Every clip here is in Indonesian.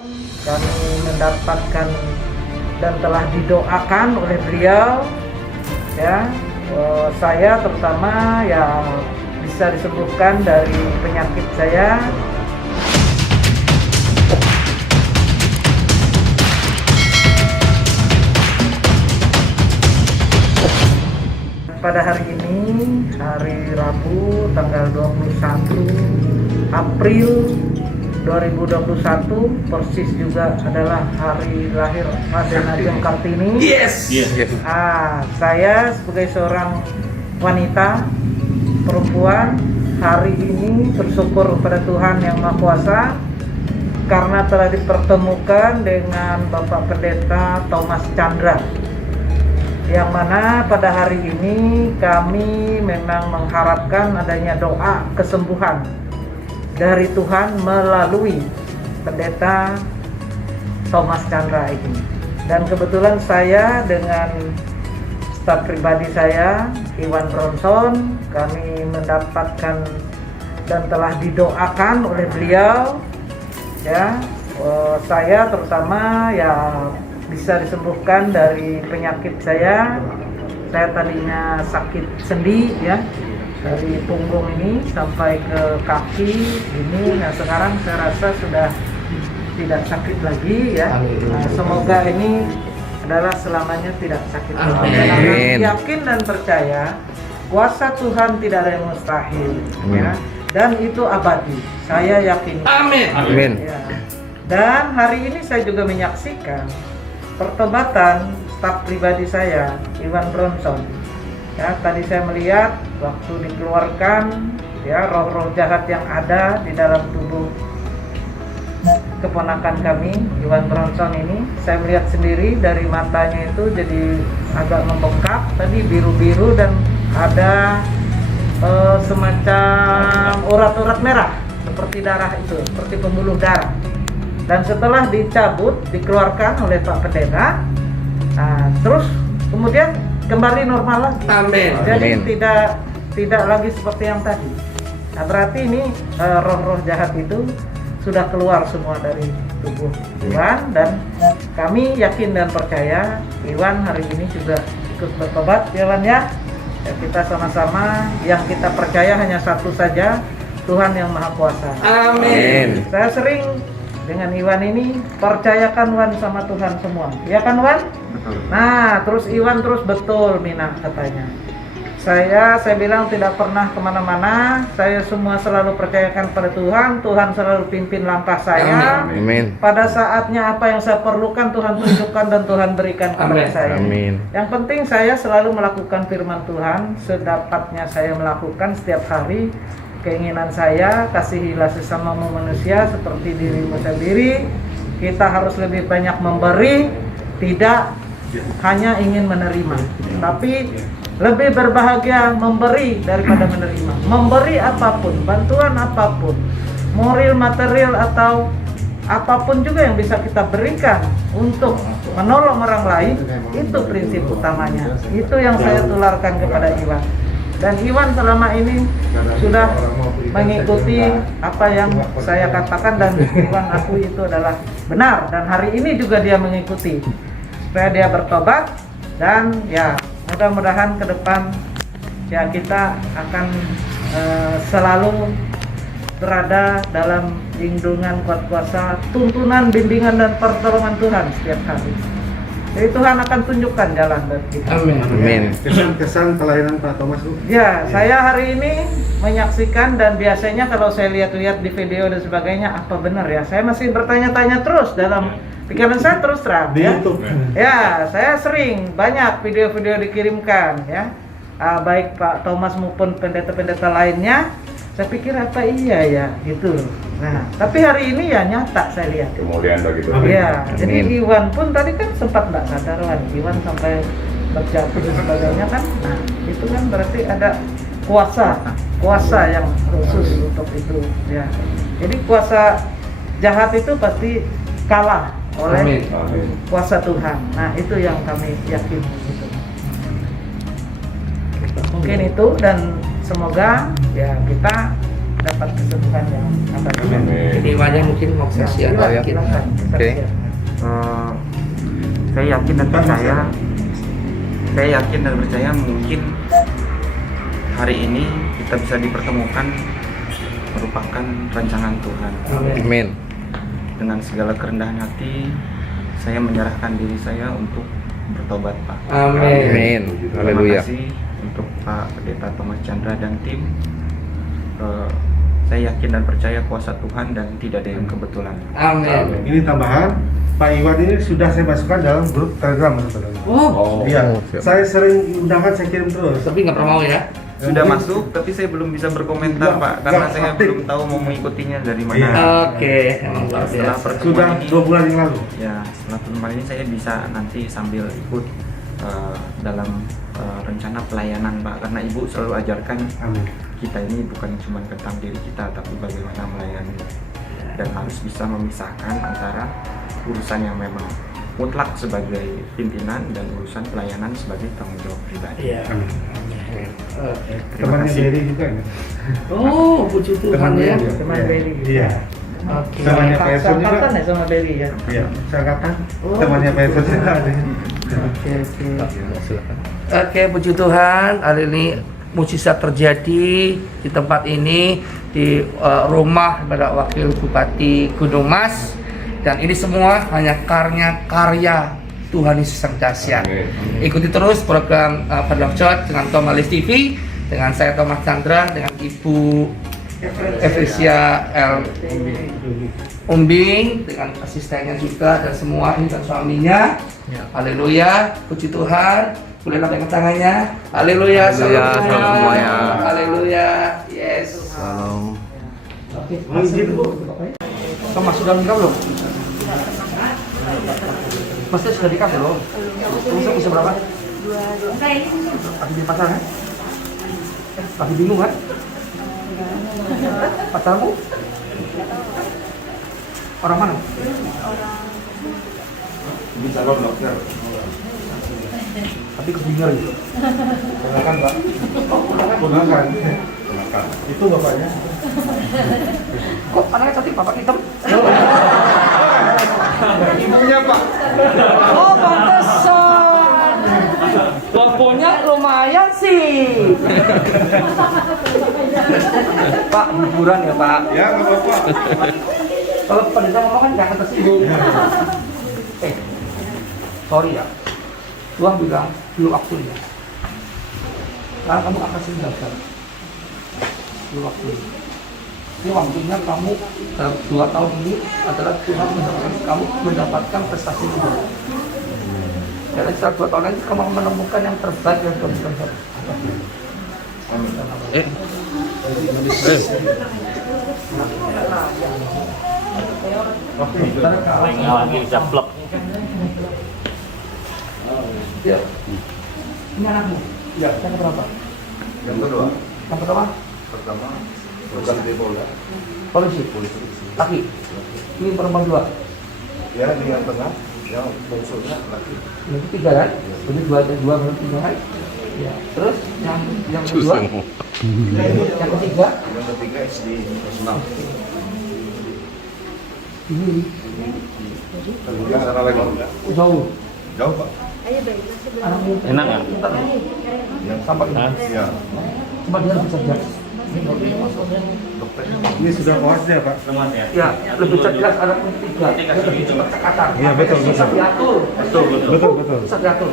Kami mendapatkan dan telah didoakan oleh beliau, ya, saya terutama ya bisa disembuhkan dari penyakit saya. Pada hari ini, hari Rabu, tanggal 21 April 2021, persis juga adalah hari lahir Raden Ajeng Kartini. Yes. Saya sebagai seorang wanita perempuan hari ini bersyukur kepada Tuhan Yang Maha Kuasa karena telah dipertemukan dengan Bapak Pendeta Thomas Chandra, yang mana pada hari ini kami memang mengharapkan adanya doa kesembuhan dari Tuhan melalui Pendeta Thomas Chandra ini. Dan kebetulan saya dengan staf pribadi saya, Iwan Bronson, kami mendapatkan dan telah didoakan oleh beliau, ya, saya terutama ya bisa disembuhkan dari penyakit saya. Saya tadinya sakit sendi, ya, dari punggung ini sampai ke kaki ini. Nah, sekarang saya rasa sudah tidak sakit lagi, ya. Nah, semoga ini adalah selamanya tidak sakit lagi. Dan yakin dan percaya kuasa Tuhan tidak ada yang mustahil, ya. Dan itu abadi. Saya yakin. Amin. Ya. Dan hari ini saya juga menyaksikan pertobatan staf pribadi saya, Iwan Bronson. Ya, tadi saya melihat waktu dikeluarkan, ya, roh-roh jahat yang ada di dalam tubuh keponakan kami, Iwan Bronson ini. Saya melihat sendiri dari matanya itu jadi agak membengkak, tadi biru-biru dan ada semacam urat-urat merah seperti darah itu, seperti pembuluh darah. Dan setelah dicabut, dikeluarkan oleh Pak Pendeta, terus kemudian kembali normal lagi. Amin. Jadi tidak lagi seperti yang tadi. Nah, berarti ini roh-roh jahat itu sudah keluar semua dari tubuh Iwan, dan kami yakin dan percaya Iwan hari ini juga ikut bertobat, ya Iwan, ya. Ya, kita sama-sama yang kita percaya hanya satu saja, Tuhan Yang Maha Kuasa. Amin. Saya sering dengan Iwan ini percayakan Wan sama Tuhan semua, ya kan Wan? Nah, terus Iwan terus betul Mina katanya. Saya bilang tidak pernah kemana-mana. Saya semua selalu percayakan pada Tuhan. Tuhan selalu pimpin langkah saya. Amin. Pada saatnya apa yang saya perlukan Tuhan tunjukkan dan Tuhan berikan kepada saya. Amin. Yang penting saya selalu melakukan firman Tuhan sedapatnya saya melakukan setiap hari. Keinginan saya, kasihilah sesamamu manusia seperti dirimu sendiri. Kita harus lebih banyak memberi, tidak hanya ingin menerima, tapi lebih berbahagia memberi daripada menerima. Memberi apapun, bantuan apapun, moral, material, atau apapun juga yang bisa kita berikan untuk menolong orang lain, itu prinsip utamanya. Itu yang saya tularkan kepada Iwan. Dan Iwan selama ini sudah mengikuti apa yang saya katakan, dan Iwan akui itu adalah benar. Dan hari ini juga dia mengikuti supaya dia bertobat, dan ya mudah-mudahan ke depan ya kita akan selalu berada dalam lindungan kuat kuasa, tuntunan, bimbingan dan pertolongan Tuhan setiap hari. Jadi Tuhan akan tunjukkan jalan buat kita. Amin. Kesan pelayanan Pak Thomas, Bu? Ya, saya hari ini menyaksikan, dan biasanya kalau saya lihat-lihat di video dan sebagainya, apa benar ya? Saya masih bertanya-tanya terus dalam pikiran saya, terus terang Di ya. YouTube. Ya, saya sering banyak video-video dikirimkan, ya. Baik Pak Thomas maupun pendeta-pendeta lainnya. Saya pikir apa iya ya, gitu. Nah, tapi hari ini ya nyata saya lihat. Kemudian bagi Tuhan. Iya, jadi Iwan pun tadi kan sempat nggak sadar, Iwan sampai berjatuh dan sebagainya kan. Nah, itu kan berarti ada kuasa yang khusus untuk itu, ya. Jadi kuasa jahat itu pasti kalah oleh kuasa Tuhan. Nah, itu yang kami yakin. Gitu. Mungkin itu, dan semoga ya kita dapat kesembuhan yang abadi. Jadi banyak mungkin mau sesi atau ya. Silakan. Oke. Saya yakin dan percaya mungkin hari ini kita bisa dipertemukan merupakan rancangan Tuhan. Amin. Dengan segala kerendahan hati, saya menyerahkan diri saya untuk bertobat, Pak. Amin. Terima Haleluya. kasih untuk Pak Pendeta Thomas Chandra dan tim. Saya yakin dan percaya kuasa Tuhan dan tidak ada yang kebetulan. Amin. Ini tambahan, Pak Iwan ini sudah saya masukkan dalam grup Telegram, saudara. Oh, Iya, siap. saya sering undangan, saya kirim terus. tapi nggak pernah mau ya? Sudah masuk, tapi saya belum bisa berkomentar, Nggak, Pak, karena nggak saya aktif. belum tahu mau mengikutinya dari mana. Iya. Oke, emang luar Setelah biasa. pertemuan Sudah ini, 2 bulan yang lalu. ya setelah pertemuan ini saya bisa nanti sambil ikut dalam rencana pelayanan, Pak, karena Ibu selalu ajarkan Amin. kita ini bukan cuma tentang diri kita, tapi bagaimana melayani dan harus bisa memisahkan antara urusan yang memang mutlak sebagai pimpinan dan urusan pelayanan sebagai tanggung jawab pribadi. Iya. Amin. Oke. Terima Temannya kasih. Berry juga ya? Oh, puji Tuhan Temannya ya. dia. Teman Iya. Berry. Iya. Oke. Temannya Pak Eson juga. Angkatan ya sama Berry ya. Iya, saya katakan Oh. temannya Pak Eson juga ada. Oke, oke. Silakan. Oke, puji Tuhan, hari ini mukjizat terjadi di tempat ini di rumah pada Wakil Bupati Gunung Mas, dan ini semua hanya karya Tuhan Yesus yang dahsyat. Ikuti terus program Padang Church dengan Tomalis TV, dengan saya Thomas Chandra, dengan Ibu Efrisia L. Umbing, dengan asistennya juga dan semua ini dan suaminya. Haleluya, puji Tuhan. Boleh pegang tangannya. Haleluya, Haleluya, salam semuanya. Haleluya, yes. Salam. Oke, masuk dulu. Kamu masuk dalam nikah belum? Masnya sudah nikah belum? Belum. Usia berapa? 2. Lagi di pacaran kan? Lagi bingung kan? Pacarmu? Orang mana? Bisa lo dokter. Tapi kebingungan gitu. Gunakan, Pak. Gunakan. Itu bapaknya. Kok anaknya cantik, bapak hitam? Ibunya, Pak. Oh, pantesan. Bapaknya lumayan sih. Pak, hiburan ya, Pak. Ya, nggak apa-apa. Kalau pendeta ngomong kan jangan tersinggung. Sorry ya. Tuhan bilang belum waktunya. Sekarang kamu akan tinggalkan. Belum waktunya. Ini waktunya kamu dalam 2 tahun ini adalah Tuhan mendapatkan prestasi itu. Karena setelah 2 tahun lagi kamu akan menemukan yang terbaik yang Tuhan berikan. Ya. Ini anakmu? Ya. Yang berapa? Yang kedua, Yang pertama? pertama bukan di Polda. Polisi. Laki. Ini perempuan 2. Ya, ini yang tengah, yang bungsunya laki. Ini 3 kan? Ini 2 berarti 3 kan? Ya. Terus yang kedua? Yang ketiga? Yang ketiga SD nasional. Ini Kedua sana lagi. jauh. Jauh, Pak. Anakmu Enak nggak? Bentar. Yang Sampai ini. Ya. Coba dia lebih cerdas. Dokter. Ini sudah koasnya, Pak. Ya, lebih cerdas anak ketiga. Dia lebih cepat cekatan. Iya, betul, Bisa betul. diatur. Betul. Bisa diatur.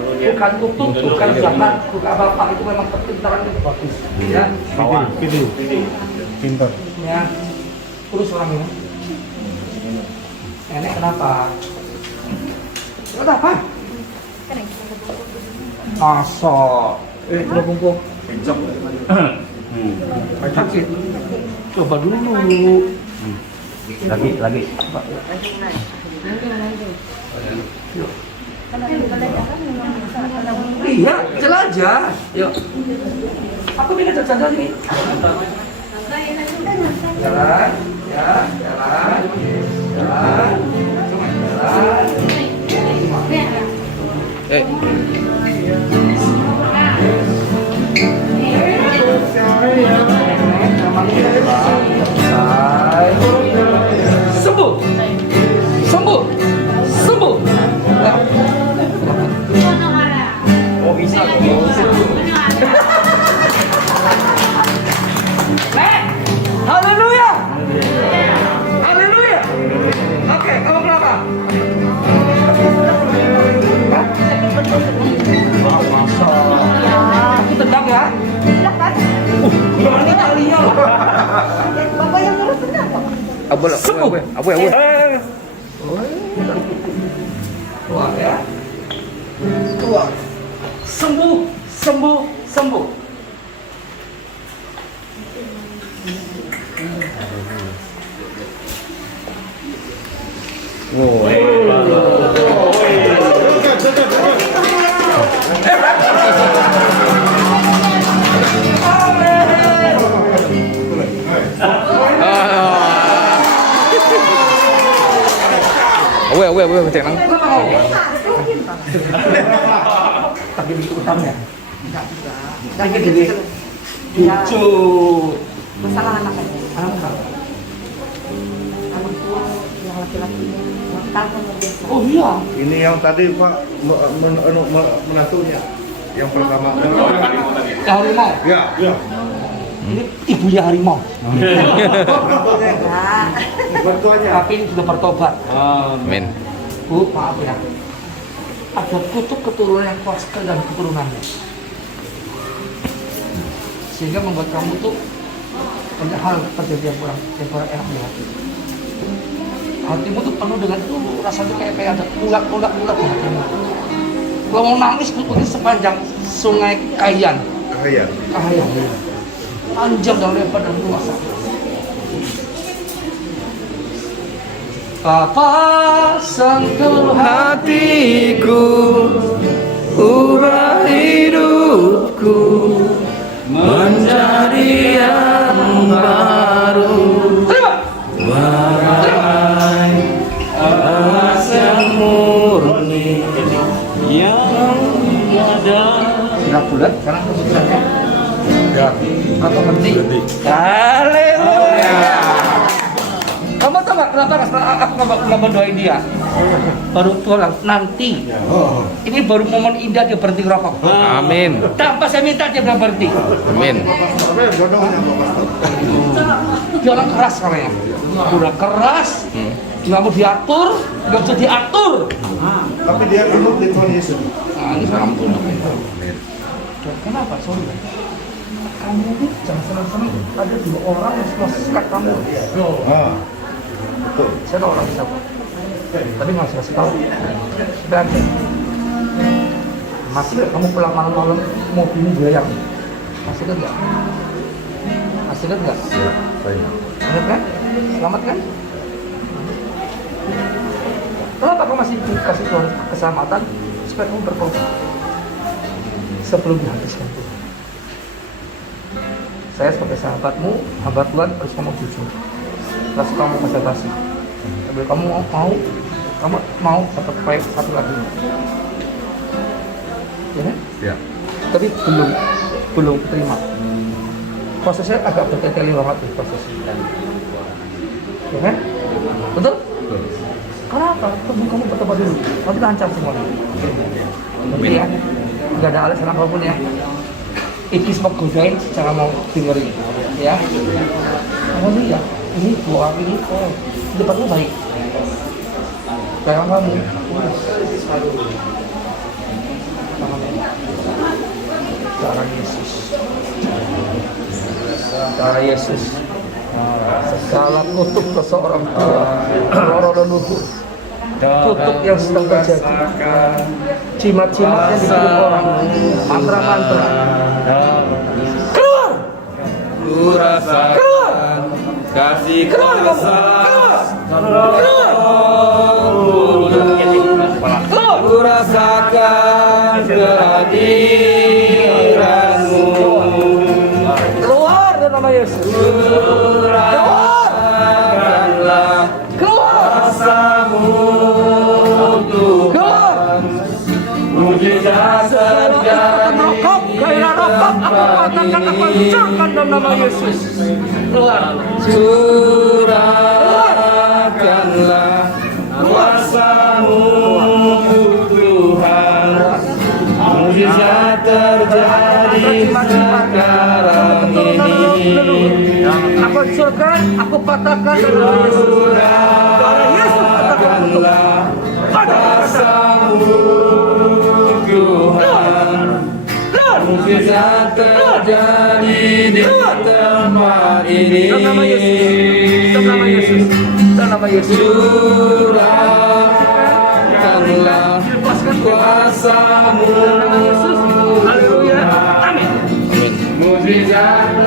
Bukan tutup, bukan jahat, bukan bapak itu memang kepintaran itu bagus. Ya, Pintar. ya. Terus orang ini. Nenek kenapa? Kenapa? Masa? Udah bungkuk. Sakit. Coba dulu. Lagi. Yuk. Iya, jelajah. Yuk. Aku bisa jalan nih. Jalan, ya, jalan, jalan, sembuh, sembuh. boleh. Sembuh. Abu. Keluar ya. Keluar. Sembuh. Abu, cek nang. Tapi di utangnya. Tapi jadi lucu. Masalah anak aja. Anak. Anak tua yang laki-laki wanita kan luar biasa. Oh iya. Ini yang tadi Pak menantunya yang pertama. Harimau. Ya. Ini ibunya harimau. Enggak. Mertuanya. Tapi ini sudah bertobat. Amin. Bu, maaf ya. Ada kutub keturunan yang kuat sekali dalam keturunannya. Sehingga membuat kamu tuh banyak hal terjadi yang kurang enak di hati. Hatimu tuh penuh dengan itu rasanya kayak ada ulat di hatimu. Kalau mau nangis putih sepanjang sungai Kayan. Kayan. Panjang dan lebar dan luas. Apa sentuh Hatiku, ubah hidupku menjadi yang baru. Wahai emas yang murni yang ada. Sudah bulat, sekarang keputusannya. Ya. Atau berhenti. Haleluya. Kamu tahu nggak kenapa aku nggak mendoain dia? Baru pulang nanti. Ini baru momen indah dia berhenti rokok. Amin. Tanpa saya minta dia bilang berhenti. Amin. Dia orang keras kalanya. Udah keras. Nggak mau diatur, nggak bisa diatur. Tapi dia tunduk di Tuhan Yesus. Nah, ini sekarang tunduk. Kenapa? Sorry. Kamu ini jangan senang-senang. Ada 2 orang yang semua sekat kamu. Betul. Saya tahu orang siapa. Tapi nggak usah kasih tahu. Dan masih kamu pulang malam-malam mobilmu goyang. Masih kan nggak? Masih kan nggak? Ya, banyak. Ingat kan? Selamat kan? Kenapa kamu masih dikasih Tuhan keselamatan supaya kamu bertobat sebelum dihabiskan Tuhan? Saya sebagai sahabatmu, hamba Tuhan harus kamu jujur. Terus kamu basa-basi. Tapi kamu mau dapat proyek satu lagi. Ya kan? Ya. Tapi belum terima. Prosesnya agak berkali-kali banget nih prosesnya. Ya kan? Betul? Kenapa? Kamu bertobat dulu. Nanti lancar semuanya. Nanti ya. Gak ada alasan apapun ya. Iblis mau godain secara mau dengerin, ya. Kamu lihat, ini 2 orang ini, depanmu baik. Kayak kamu. Cara Yesus. Segala kutuk ke seorang tua, loro leluhur. Kutuk yang sedang terjadi, jimat-jimat yang dikirim orang, mantra-mantra. Keluar! Ku rasakan kasih kuasa. Ku rasakan kehadiranmu. Keluar dalam nama Yesus. Rasakanlah kuasamu Tuhan. Mujizat terjadi Gairah rokok, aku katakan, aku hancurkan dalam nama Yesus. Keluar. Curahkanlah kuasamu Tuhan. Mujizat terjadi sekarang ini. Aku hancurkan, aku patahkan dalam nama Yesus. Darah Yesus katakan Kuasamu Tuhan. Mujizat terjadi di tempat ini. dalam nama Yesus. Dalam nama Yesus. nama Yesus. Curahkanlah kuasa-Mu. Haleluya. Amin. Mujizat